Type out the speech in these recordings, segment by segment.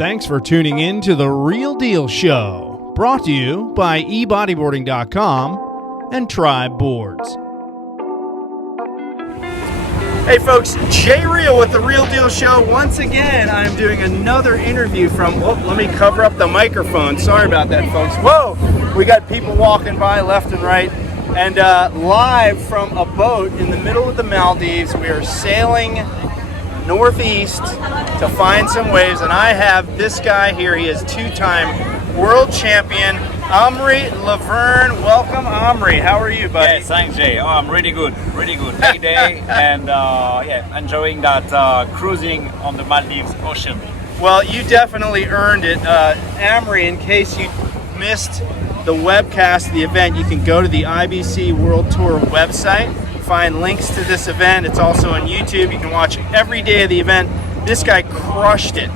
Thanks for tuning in to The Real Deal Show, brought to you by ebodyboarding.com and Tribe Boards. Hey folks, Jay Reale with The Real Deal Show. Once again, I'm doing another interview from, let me cover up the microphone. Sorry about that, folks. Whoa, we got people walking by left and right. And live from a boat in the middle of the Maldives, we are sailing northeast to find some waves, and I have this guy here. He is two-time world champion, Amaury Lavernhe. Welcome, Amri. How are you, buddy? Yes, thanks, Jay. Oh, I'm really good. Day day, and enjoying that cruising on the Maldives Ocean. Well, you definitely earned it. Amri, in case you missed the webcast of the event, you can go to the IBC World Tour website, find links to this event. It's also on YouTube. You can watch every day of the event. This guy crushed it,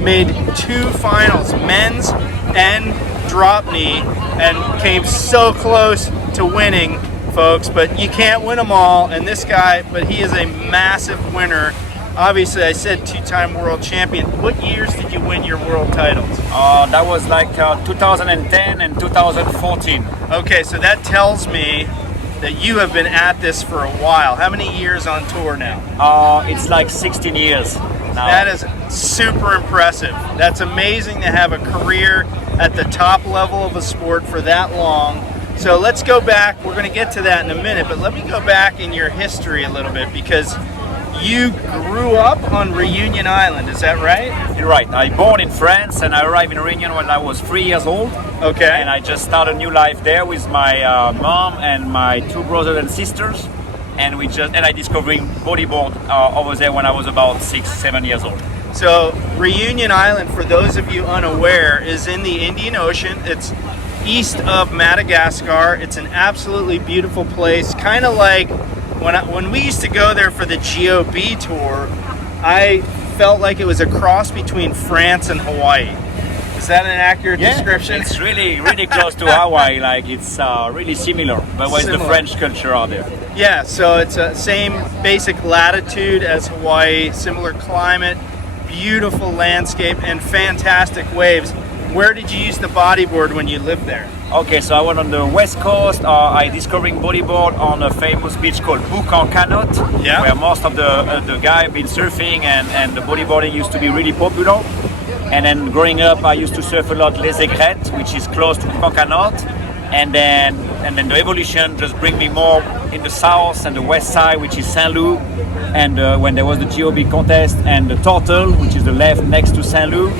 made two finals, men's and drop knee, and came so close to winning, folks, but you can't win them all. And this guy, but he is a massive winner. Obviously, I said two-time world champion. What years did you win your world titles? That was like 2010 and 2014. Okay, so that tells me that you have been at this for a while. How many years on tour now? It's like 16 years now. That is super impressive. That's amazing to have a career at the top level of a sport for that long. So let's go back. We're going to get to that in a minute, but let me go back in your history a little bit, because you grew up on Reunion Island, is that right? You're right. I born in France and I arrived in Reunion when I was 3 years old. Okay. And I just started a new life there with my mom and my two brothers and sisters. And I discovered bodyboard over there when I was about 6-7 years old. So Reunion Island, for those of you unaware, is in the Indian Ocean. It's east of Madagascar. It's an absolutely beautiful place, kind of like when we used to go there for the GOB tour, I felt like it was a cross between France and Hawaii. Is that an accurate description? It's really close to Hawaii. Like it's really similar, but with the French culture out there. Yeah, so it's a same basic latitude as Hawaii, similar climate, beautiful landscape, and fantastic waves. Where did you use the bodyboard when you lived there? Okay, so I went on the west coast. I discovered bodyboard on a famous beach called Boucan Canot, where most of the guys been surfing, and the bodyboarding used to be really popular. And then growing up, I used to surf a lot Les Aigrettes, which is close to Boucan Canot. And then the evolution just bring me more in the south and the west side, which is Saint-Loup. And when there was the GOB contest, and the Turtle, which is the left next to Saint-Loup,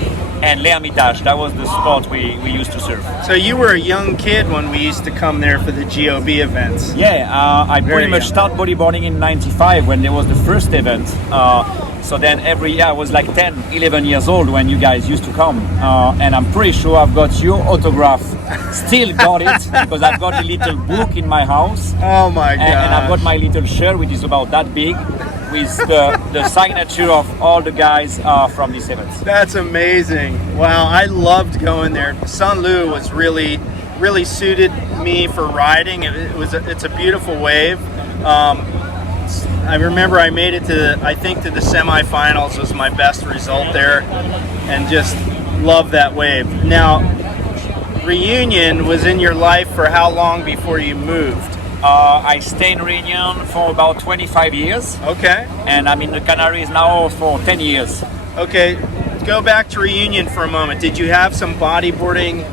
and L'Hermitage, that was the spot we used to surf. So you were a young kid when we used to come there for the GOB events. Yeah, I pretty much started bodyboarding in '95 when there was the first event. So then every year I was like 10, 11 years old when you guys used to come. And I'm pretty sure I've got your autograph. Still got it, because I've got a little book in my house. Oh my God. And I've got my little shirt, which is about that big, with the signature of all the guys from these events. That's amazing. Wow, I loved going there. Saint-Loup was really suited me for riding. It's a beautiful wave. I remember I made it to the semifinals was my best result there, and just love that wave. Now, Reunion was in your life for how long before you moved? I stayed in Reunion for about 25 years. Okay. And I'm in the Canaries now for 10 years. Okay, go back to Reunion for a moment. Did you have some bodyboarding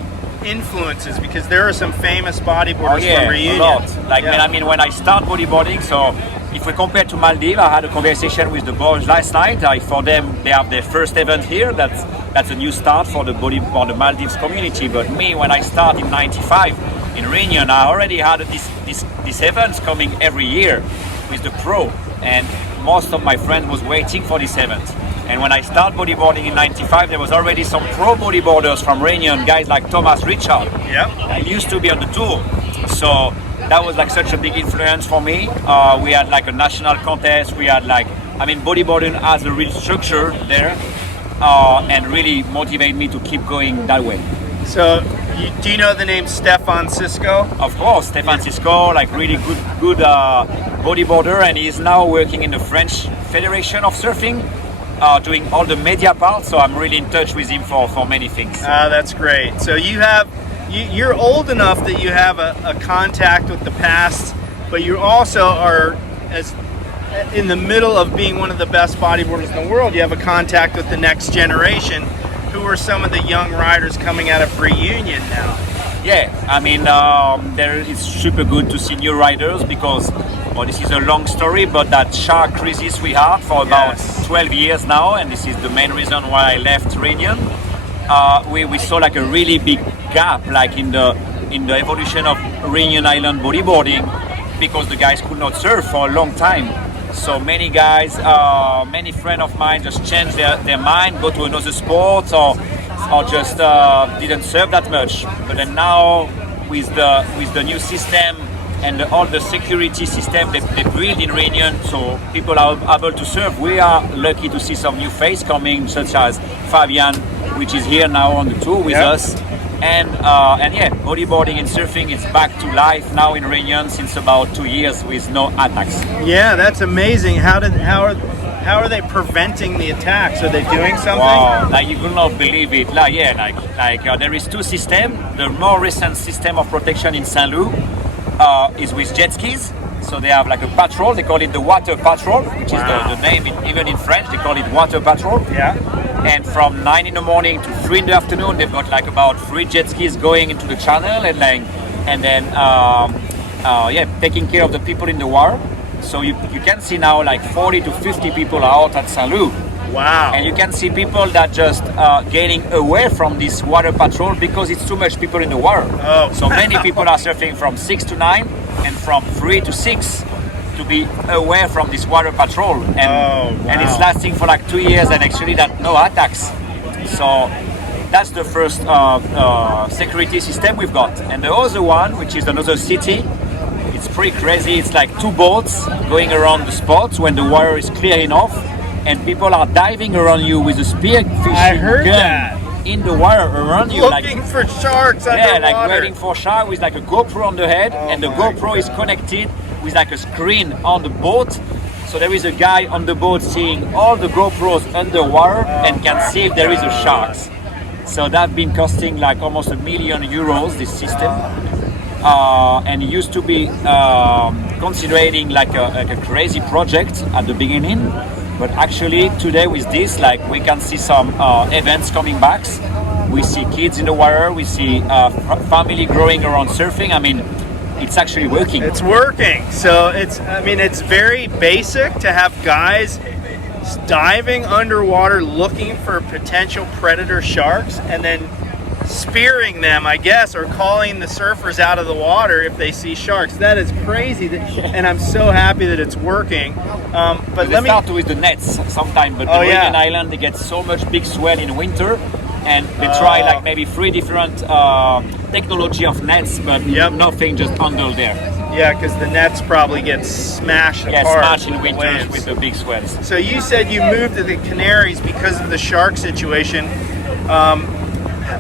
influences? Because there are some famous bodyboarders from Reunion. A lot. When I start bodyboarding, so if we compare to Maldives, I had a conversation with the boys last night. For them, they have their first event here. That's a new start for the Maldives community. But me, when I started in '95 in Reunion, I already had these events coming every year with the pro, and most of my friends was waiting for this event. And when I started bodyboarding in '95, there was already some pro bodyboarders from Reunion, guys like Thomas Richard. Yeah. I used to be on the tour, so that was like such a big influence for me. We had like a national contest. We had bodyboarding has a real structure there, and really motivated me to keep going that way. So, do you know the name Stefan Cisco? Of course, Stefan Cisco, really good bodyboarder, and he is now working in the French Federation of Surfing. doing all the media part, so I'm really in touch with him for many things. That's great. So you're old enough that you have a contact with the past, but you also are as in the middle of being one of the best bodyboarders in the world. You have a contact with the next generation, who are some of the young riders coming out of Reunion now. Yeah, I mean, it's super good to see new riders because, well, this is a long story, but that shark crisis we had for about 12 years now, and this is the main reason why I left Reunion. We saw like a really big gap, like in the evolution of Reunion Island bodyboarding, because the guys could not surf for a long time. So many guys, many friends of mine just changed their mind, go to another sport, or just didn't surf that much. But then now with the new system and all the security system they built in Reunion, so people are able to surf. We are lucky to see some new faces coming, such as Fabian, which is here now on the tour with us. And yeah, bodyboarding and surfing is back to life now in Reunion since about 2 years with no attacks. Yeah, that's amazing. How are they preventing the attacks? Are they doing something? Wow, like you will not believe it. There is two systems. The more recent system of protection in Saint Loup is with jet skis. So they have like a patrol. They call it the water patrol, which is the name. Even in French, they call it water patrol. Yeah. And from 9 in the morning to 3 in the afternoon, they've got like about 3 jet skis going into the channel and then taking care of the people in the water. So you can see now like 40 to 50 people are out at Saint Loup. Wow. And you can see people that just getting away from this water patrol because it's too much people in the water. Oh. So many people are surfing from 6 to 9 and from 3 to 6 to be away from this water patrol. And it's lasting for like 2 years and actually that no attacks. So that's the first security system we've got. And the other one, which is another city, it's pretty crazy. It's like 2 boats going around the spots when the water is clear enough, and people are diving around you with a spear fishing gun in the water around you, looking for sharks underwater. Yeah, like waiting for sharks with like a GoPro on the head, and the GoPro is connected with like a screen on the boat. So there is a guy on the boat seeing all the GoPros underwater and can see if there is a sharks. So that's been costing like almost €1 million, this system. And it used to be considering like a crazy project at the beginning, but actually today with this, like we can see some events coming back. We see kids in the water, we see family growing around surfing. I mean, it's actually working. It's working. So it's very basic to have guys diving underwater looking for potential predator sharks and then spearing them, I guess, or calling the surfers out of the water if they see sharks. That is crazy, and I'm so happy that it's working. But they start with the nets sometimes, but the Reunion Island, they get so much big swell in winter, and they try like maybe 3 different technology of nets, but nothing just under there. Yeah, because the nets probably get smashed apart. Yeah, smashed in winters with the big swells. So you said you moved to the Canaries because of the shark situation.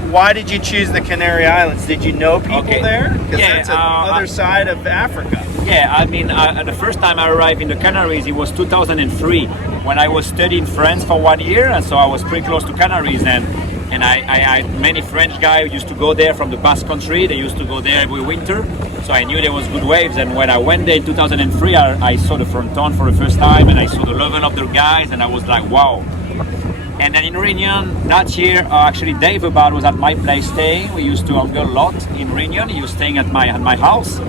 Why did you choose the Canary Islands? Did you know people there? Because that's the other side of Africa. Yeah, I mean, the first time I arrived in the Canaries, it was 2003, when I was studying France for 1 year, and so I was pretty close to Canaries, and I had many French guys who used to go there from the Basque Country. They used to go there every winter, so I knew there was good waves. And when I went there in 2003, I saw the fronton for the first time, and I saw the level of the guys, and I was like, wow. And then in Reunion that year, actually Dave Abad was at my place staying. We used to angle a lot in Reunion. He was staying at my house.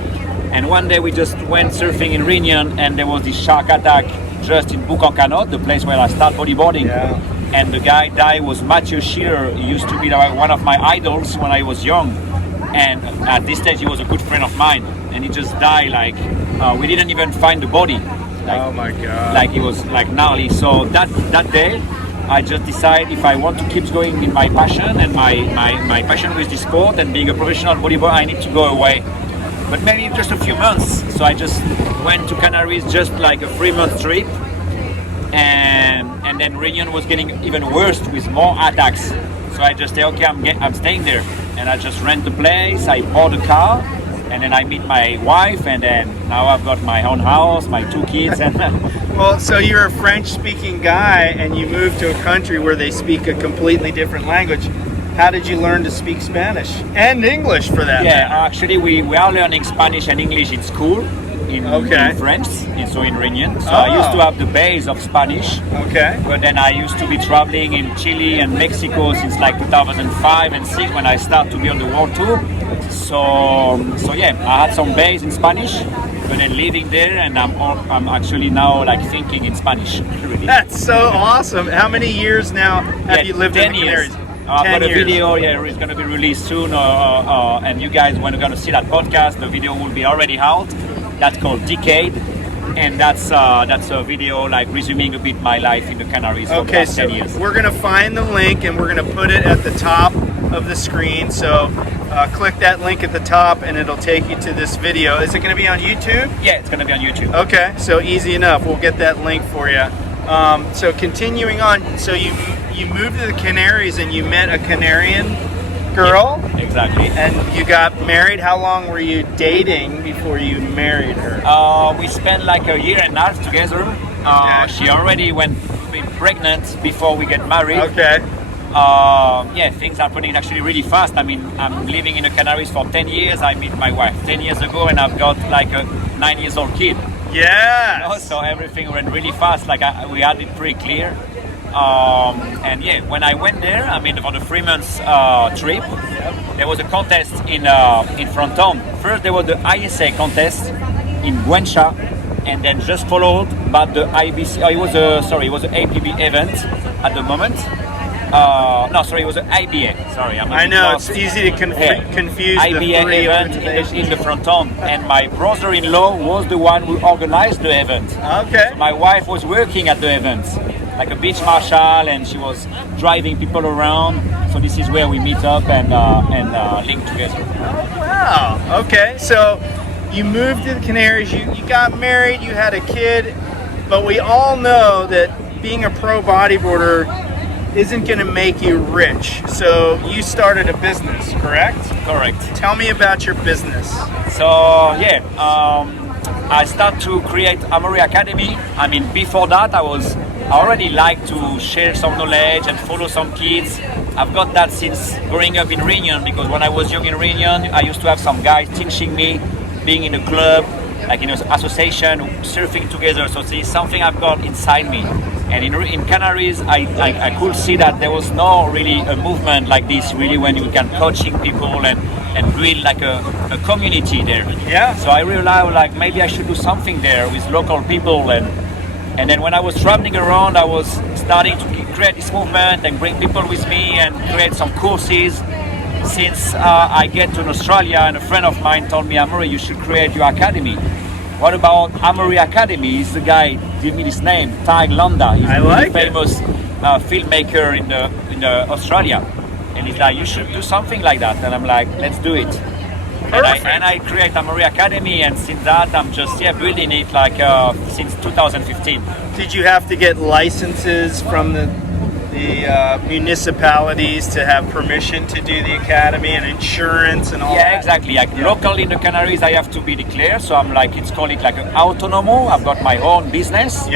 And one day we just went surfing in Reunion, and there was this shark attack just in Boucan-Canot, the place where I started bodyboarding. Yeah. And the guy died was Mathieu Schiller. He used to be one of my idols when I was young. And at this stage, he was a good friend of mine. And he just died like, we didn't even find the body. Like, oh my God. Like he was like gnarly. So that day, I just decided if I want to keep going in my passion and my passion with this sport and being a professional bodyboarder, I need to go away. But maybe just a few months. So I just went to Canaries just like a 3-month trip. And then Reunion was getting even worse with more attacks. So I just said, okay, I'm staying there. And I just rent the place, I bought a car, and then I meet my wife, and then now I've got my own house, my 2 kids, and Well, so you're a French-speaking guy, and you moved to a country where they speak a completely different language. How did you learn to speak Spanish and English, for that yeah, matter? actually we are learning Spanish and English in school. In France, so in Reunion. So I used to have the base of Spanish. Okay. But then I used to be traveling in Chile and Mexico since like 2005 and 6 when I started to be on the world tour. So yeah, I had some base in Spanish, but then living there, and I'm actually now like thinking in Spanish. Really. That's so awesome. How many years now have you lived in the 10 years. Canaries? I've 10 got a years. video, it's going to be released soon, and you guys, when you're going to see that podcast, the video will be already out. That's called Decade, and that's a video like resuming a bit my life in the Canaries for the Okay, last so 10 years. we're gonna find the link and we're gonna put it at the top of the screen. So click that link at the top and it'll take you to this video. Is it gonna be on YouTube? Yeah, it's going to be on YouTube. Okay, so easy enough. We'll get that link for you. So continuing on, so you moved to the Canaries and you met a Canarian girl, Exactly. and you got married. How long were you dating before you married her? We spent like a year and a half together. She already went pregnant before we get married. Okay. Yeah, things are happening actually really fast. I mean, I'm living in the Canaries for 10 years. I met my wife 10 years ago, and I've got like a 9-year-old kid. Yeah. You know, so everything went really fast. Like we had it pretty clear. And yeah, when I went there, I mean, for the 3 months trip, there was a contest in Fronton. First, there was the ISA contest in Buencha, and then just followed by the IBC. It was the APB event at the moment. It was an IBA. Sorry, I know, it's easy to confuse IBA the three event in the Fronton, and my brother-in-law was the one who organized the event. Okay. So my wife was working at the event, like a beach marshal, and she was driving people around. So this is where we meet up and link together. Wow. Okay. So you moved to the Canaries. You got married. You had a kid. But we all know that being a pro bodyboarder isn't going to make you rich. So you started a business, correct? Correct. Tell me about your business. So yeah, I started to create Amaury Academy. I mean, before that, I already like to share some knowledge and follow some kids. I've got that since growing up in Reunion, because when I was young in Reunion, I used to have some guys teaching me, being in a club, like in an association, surfing together. So it's something I've got inside me. And in Canaries, I could see that there was no really a movement like this, really, when you can coaching people and build like a community there. Yeah. So I realized like maybe I should do something there with local people, and then when I was traveling around, I was starting to create this movement and bring people with me and create some courses. Since I get to Australia, and a friend of mine told me, Amri, you should create your academy. What about Amaury Academy? He's the guy, give me this name, Ty Landa. He's a really famous filmmaker in the Australia. And he's like, you should do something like that. And I'm like, let's do it. And I create Amaury Academy, and since that I'm just building it like since 2015. Did you have to get licenses from the municipalities to have permission to do the academy, and insurance and all that? Yeah, exactly. Like locally in the Canaries, I have to be declared. So I'm like, it's called it like an autonomo. I've got my own business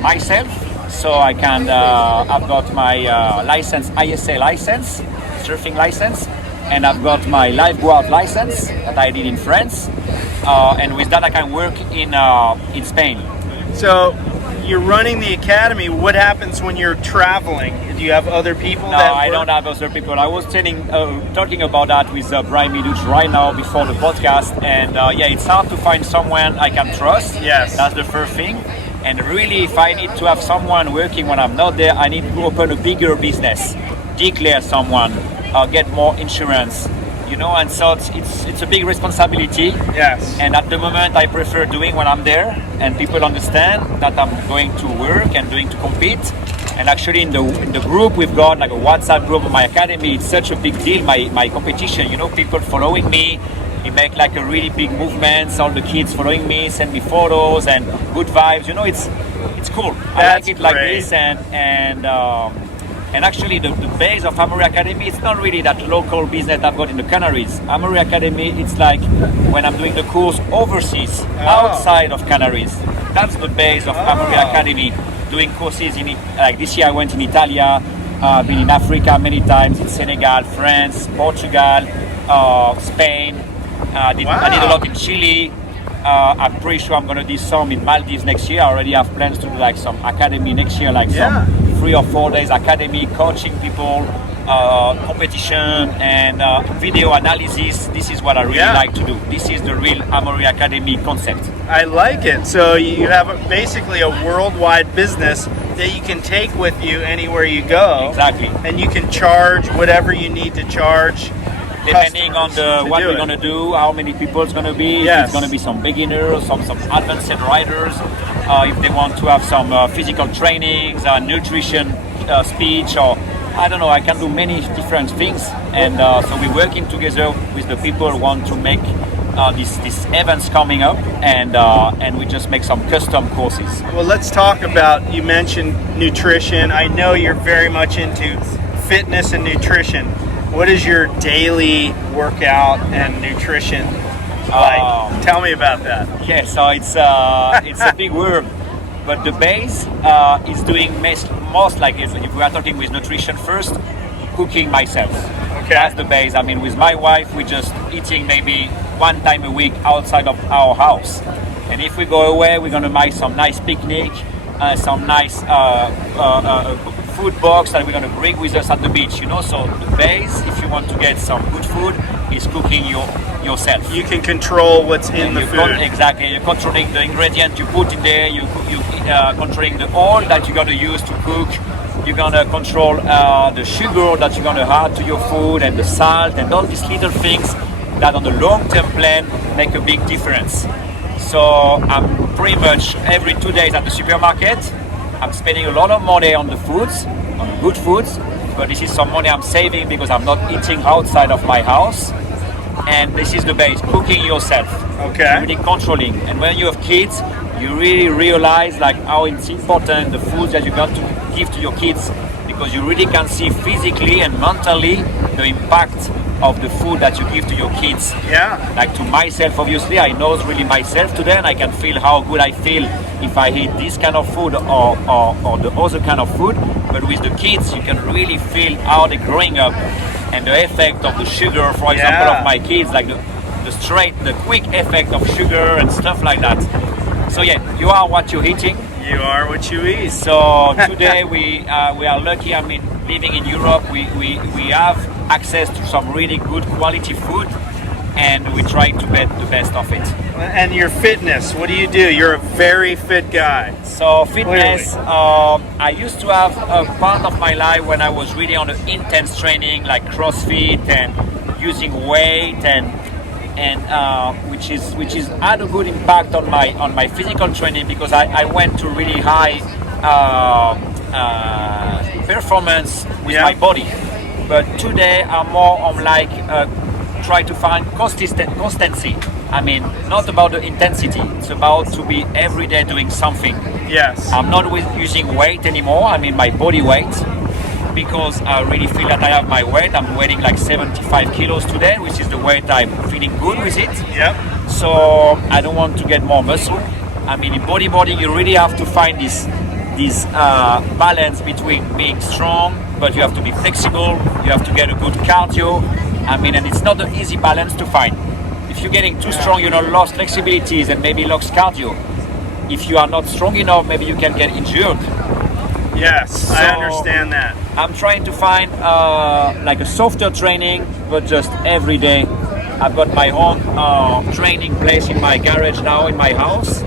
myself. So I can, I've got my license, ISA license, surfing license, and I've got my lifeguard license that I did in France. And with that, I can work in Spain. So you're running the academy. What happens when you're traveling? Do you have other people? No, I don't have other people. I was talking about that with Brian Miduch right now before the podcast, and it's hard to find someone I can trust. Yes, that's the first thing. And really, if I need to have someone working when I'm not there, I need to open a bigger business, declare someone, get more insurance. You know, and so it's a big responsibility. Yes. And at the moment, I prefer doing when I'm there, and people understand that I'm going to work and going to compete. And actually, in the group we've got like a WhatsApp group of my academy. It's such a big deal. My competition. You know, people following me. We make like a really big movement. All the kids following me, send me photos and good vibes. You know, it's cool. I like it like this, and And actually the base of Amaury Academy, it's not really that local business I've got in the Canaries. Amaury Academy, it's like when I'm doing the course overseas, outside of Canaries. That's the base of Amaury Academy, doing courses in, like this year I went in Italia, been in Africa many times, in Senegal, France, Portugal, Spain. I did a lot in Chile. I'm pretty sure I'm going to do some in Maldives next year. I already have plans to do like some academy next year, like some 3 or 4 days academy, coaching people, competition and video analysis. This is what I really like to do. This is the real Amaury Academy concept. I like it. So you have basically a worldwide business that you can take with you anywhere you go. Exactly. And you can charge whatever you need to charge. Depending on what we're going to do, how many people it's going to be. Yes. It's going to be some beginners, some advanced riders. If they want to have some physical trainings, nutrition, speech, or I don't know, I can do many different things. And so we're working together with the people who want to make these events coming up, and we just make some custom courses. Well, let's talk about, you mentioned nutrition. I know you're very much into fitness and nutrition. What is your daily workout and nutrition like? Tell me about that. Yeah, so it's a big word, but the base is doing most like if we are talking with nutrition first, cooking myself. Okay. That's the base. I mean, with my wife, we're just eating maybe 1 time a week outside of our house. And if we go away, we're gonna make some nice picnic, some nice food box that we're going to bring with us at the beach, you know. So the base, if you want to get some good food, is cooking yourself. You can control what's in the food. Exactly. You're controlling the ingredient you put in there. You controlling the oil that you're going to use to cook. You're going to control the sugar that you're going to add to your food, and the salt, and all these little things that on the long-term plan make a big difference. So I'm pretty much every 2 days at the supermarket. I'm spending a lot of money on the foods, on good foods, but this is some money I'm saving because I'm not eating outside of my house. And this is the base, cooking yourself. Okay. Really controlling. And when you have kids, you really realize like how it's important, the food that you got to give to your kids, because you really can see physically and mentally the impact of the food that you give to your kids. Yeah. Like to myself, obviously, I know really myself today, and I can feel how good I feel if I eat this kind of food or the other kind of food. But with the kids, you can really feel how they're growing up and the effect of the sugar, for example, of my kids, like the quick effect of sugar and stuff like that. So yeah, you are what you're eating. You are what you eat. So today we are lucky. I mean, living in Europe, we have access to some really good quality food, and we try to get the best of it. And your fitness, what do? You're a very fit guy. So fitness, I used to have a part of my life when I was really on the intense training, like CrossFit and using weight, and which is had a good impact on my physical training, because I went to really high performance with my body. But today I'm more on like try to find consistency. I mean, not about the intensity. It's about to be every day doing something. Yes. I'm not using weight anymore. I mean my body weight, because I really feel that I have my weight. I'm weighing like 75 kilos today, which is the weight I'm feeling good with it. Yep. So I don't want to get more muscle. I mean, in bodyboarding, you really have to find this balance between being strong, but you have to be flexible. You have to get a good cardio. I mean, and it's not an easy balance to find. If you're getting too strong, you know, lost flexibilities and maybe lost cardio. If you are not strong enough, maybe you can get injured. Yes, So I understand that. I'm trying to find like a softer training, but just every day. I've got my own training place in my garage now in my house,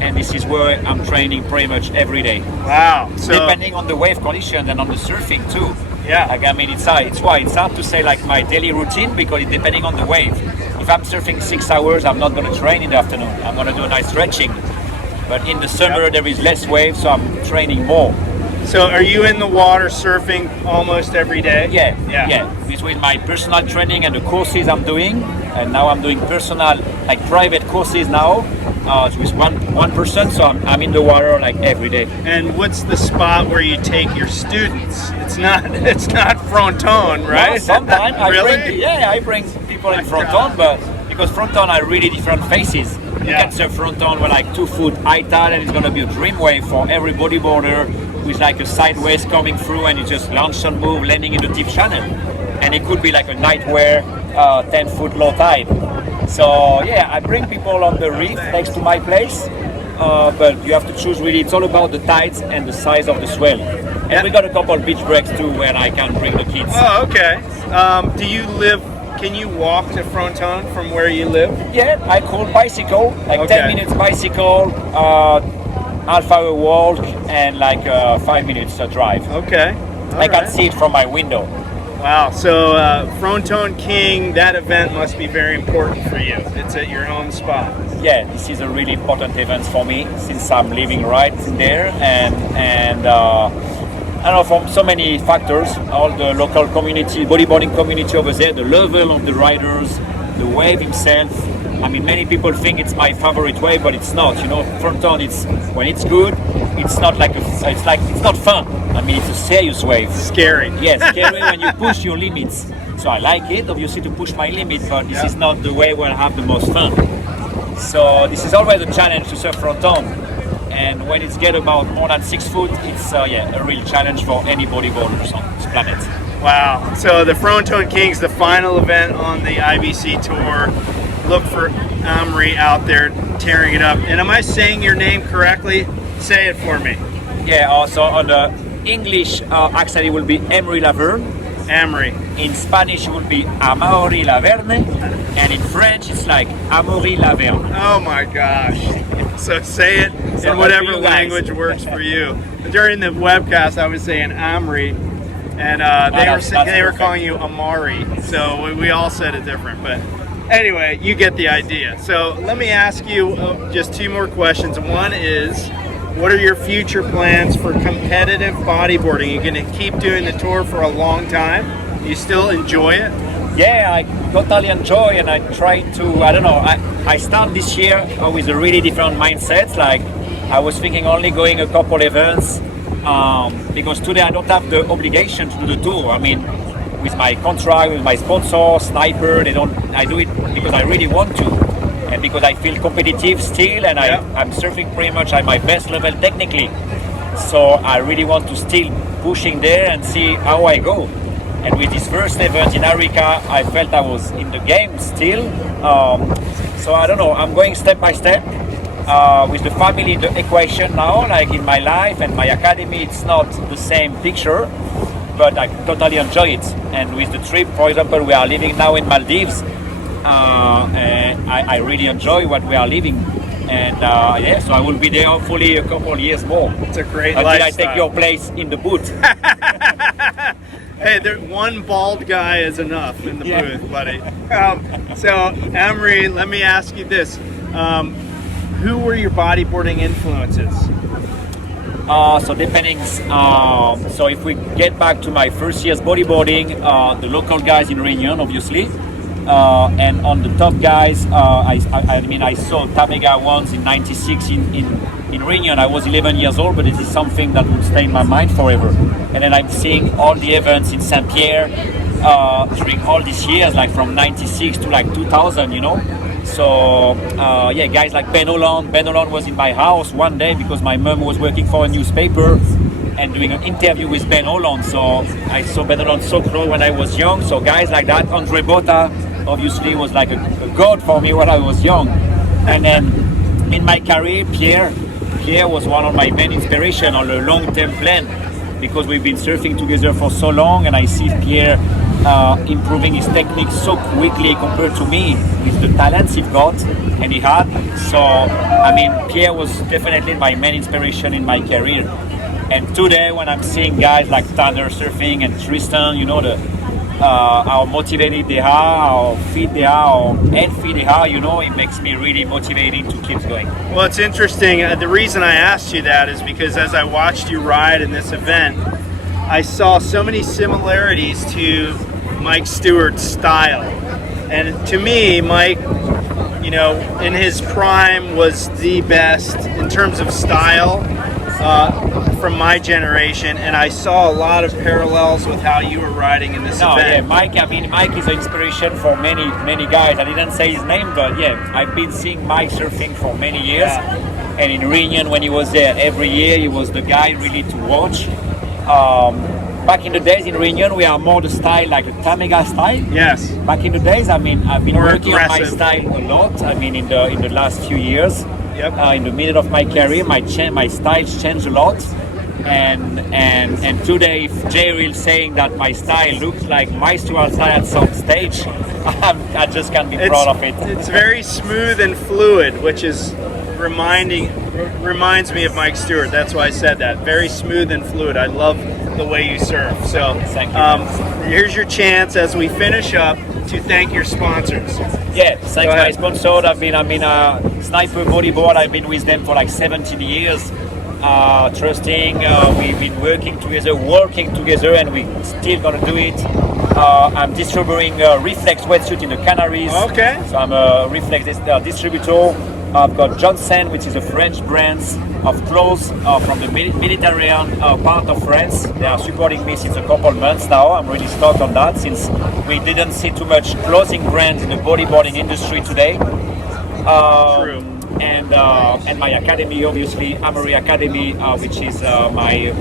and this is where I'm training pretty much every day. Wow. So Depending on the wave condition and on the surfing too. Yeah. Like, I mean, it's hard to say like my daily routine, because it's depending on the wave. If I'm surfing 6 hours, I'm not going to train in the afternoon. I'm going to do a nice stretching. But in the summer, there is less wave, so I'm training more. So are you in the water surfing almost every day? Yeah. Between my personal training and the courses I'm doing, and now I'm doing personal, like private courses now. with one person, so I'm in the water like every day. And what's the spot where you take your students? It's not fronton, right? No, sometimes Really? I bring people in fronton, but because fronton are really different faces. You can surf fronton with like 2 foot high tide, and it's gonna be a dream wave for every bodyboarder with like a sideways coming through, and you just launch and move, landing in the deep channel. And it could be like a nightwear 10 foot low tide. So yeah, I bring people on the reef next to my place, but you have to choose really. It's all about the tides and the size of the swell. And we got a couple beach breaks too where I can bring the kids. Oh, okay. Can you walk to Fronton from where you live? Yeah, I call bicycle, like 10 minutes bicycle, half hour walk, and like 5 minutes drive. Okay. I can see it from my window. Wow, so Fronton King, that event must be very important for you. It's at your own spot. Yeah, this is a really important event for me since I'm living right there, and I don't know, from so many factors, all the local community, bodyboarding community over there, the level of the riders, the wave himself. I mean, many people think it's my favorite wave, but it's not. You know, Fronton, it's when it's good, it's not like it's not fun. I mean, it's a serious wave. Scary. Yes, scary when you push your limits. So I like it, obviously, to push my limit, but this is not the way where I have the most fun. So this is always a challenge to surf Fronton. And when it's get about more than 6 foot, it's a real challenge for any bodyboarders on this planet. Wow. So the Fronton Kings, the final event on the IBC tour. Look for Amri out there tearing it up. And am I saying your name correctly? Say it for me. Yeah, also on the English accent it will be Amaury Lavernhe. Amri. In Spanish it will be Amaury Lavernhe. And in French it's like Amaury Lavernhe. Oh my gosh. So say it in whatever language works for you. During the webcast I was saying Amri, and they were calling you Amaury. So we all said it different, but anyway, you get the idea. So let me ask you just 2 more questions. One is, what are your future plans for competitive bodyboarding? You're going to keep doing the tour for a long time? Do you still enjoy it? Yeah, I totally enjoy, and I try to, I don't know, I start this year with a really different mindset. Like, I was thinking only going a couple events, because today I don't have the obligation to do the tour. I mean, with my contract, with my sponsor, Sniper, I do it because I really want to, and because I feel competitive still, and I'm surfing pretty much at my best level technically. So I really want to still pushing there and see how I go. And with this first event in Arica, I felt I was in the game still. So I don't know, I'm going step by step. With the family in the equation now, like in my life and my academy, it's not the same picture, but I totally enjoy it. And with the trip, for example, we are living now in Maldives, and I really enjoy what we are living. And so I will be there hopefully a couple of years more. It's a great until lifestyle. I take your place in the booth. Hey, one bald guy is enough in the booth, buddy. So, Amri, let me ask you this. Who were your bodyboarding influences? So depending, so if we get back to my first year's bodyboarding, the local guys in Reunion, obviously, and on the top guys, I mean, I saw Tamega once in '96 in Reunion. I was 11 years old, but it is something that will stay in my mind forever. And then I'm seeing all the events in Saint Pierre during all these years, like from '96 to like 2000, you know. So guys like Ben Holland. Ben Holland was in my house one day because my mom was working for a newspaper and doing an interview with Ben Holland. So I saw Ben Holland so close when I was young. So guys like that, Andre Botta obviously was like a god for me when I was young. And then in my career, Pierre was one of my main inspiration on a long-term plan, because we've been surfing together for so long, and I see Pierre improving his technique so quickly compared to me with the talents he got and he had. So I mean, Pierre was definitely my main inspiration in my career. And today when I'm seeing guys like Tanner surfing and Tristan, you know, how motivated they are, how fit they are, how healthy they are, you know, it makes me really motivated to keep going. Well, it's interesting. The reason I asked you that is because as I watched you ride in this event, I saw so many similarities to Mike Stewart's style. And to me, Mike you know, in his prime was the best in terms of style from my generation, and I saw a lot of parallels with how you were riding in this event. Yeah, Mike. I mean, Mike is an inspiration for many guys. I didn't say his name, but yeah, I've been seeing Mike surfing for many years. And in Reunion, when he was there every year, he was the guy really to watch. Back in the days in Reunion, we are more the style like the Tamega style. Yes. Back in the days, I mean, I've been More working aggressive. on my style a lot. I mean, in the last few years. Yep. In the middle of my career, my styles changed a lot. And today, if Reale saying that my style looks like my style at some stage, I just can't be proud of it. It's very smooth and fluid, which is reminds me of Mike Stewart. That's why I said that. Very smooth and fluid. I love the way you surf. So Thank you. here's your chance as we finish up to thank your sponsors. Yeah, thanks my sponsor. Sniper Bodyboard. I've been with them for like 17 years. Trusting, we've been working together, and we're still gonna do it. I'm distributing Reflex wetsuit in the Canaries. Okay. So I'm a Reflex distributor. I've got Johnson, which is a French brand of clothes from the Mediterranean part of France. They are supporting me since a couple months now. I'm really stoked on that, since we didn't see too much clothing brands in the bodyboarding industry today. True. And my academy, obviously, Amaury Academy, which is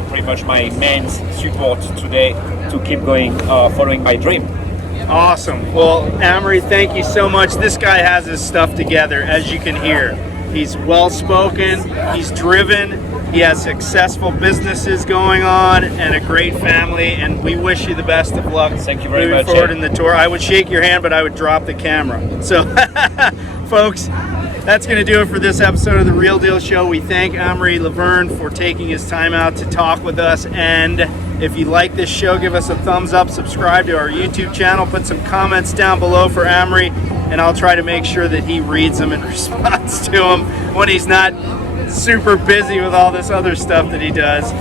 pretty much my main support today to keep going, following my dream. Awesome. Well, Amri, thank you so much. This guy has his stuff together, as you can hear. He's well-spoken, he's driven, he has successful businesses going on, and a great family, and we wish you the best of luck. Thank you very moving much. forward in the tour. I would shake your hand, but I would drop the camera. So, folks, that's going to do it for this episode of The Real Deal Show. We thank Amaury Lavernhe for taking his time out to talk with us. And if you like this show, give us a thumbs up, subscribe to our YouTube channel, put some comments down below for Amaury, and I'll try to make sure that he reads them and responds to them when he's not super busy with all this other stuff that he does.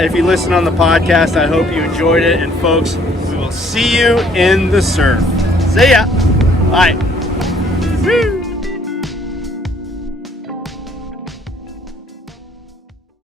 If you listen on the podcast, I hope you enjoyed it. And folks, we will see you in the surf. See ya. Bye.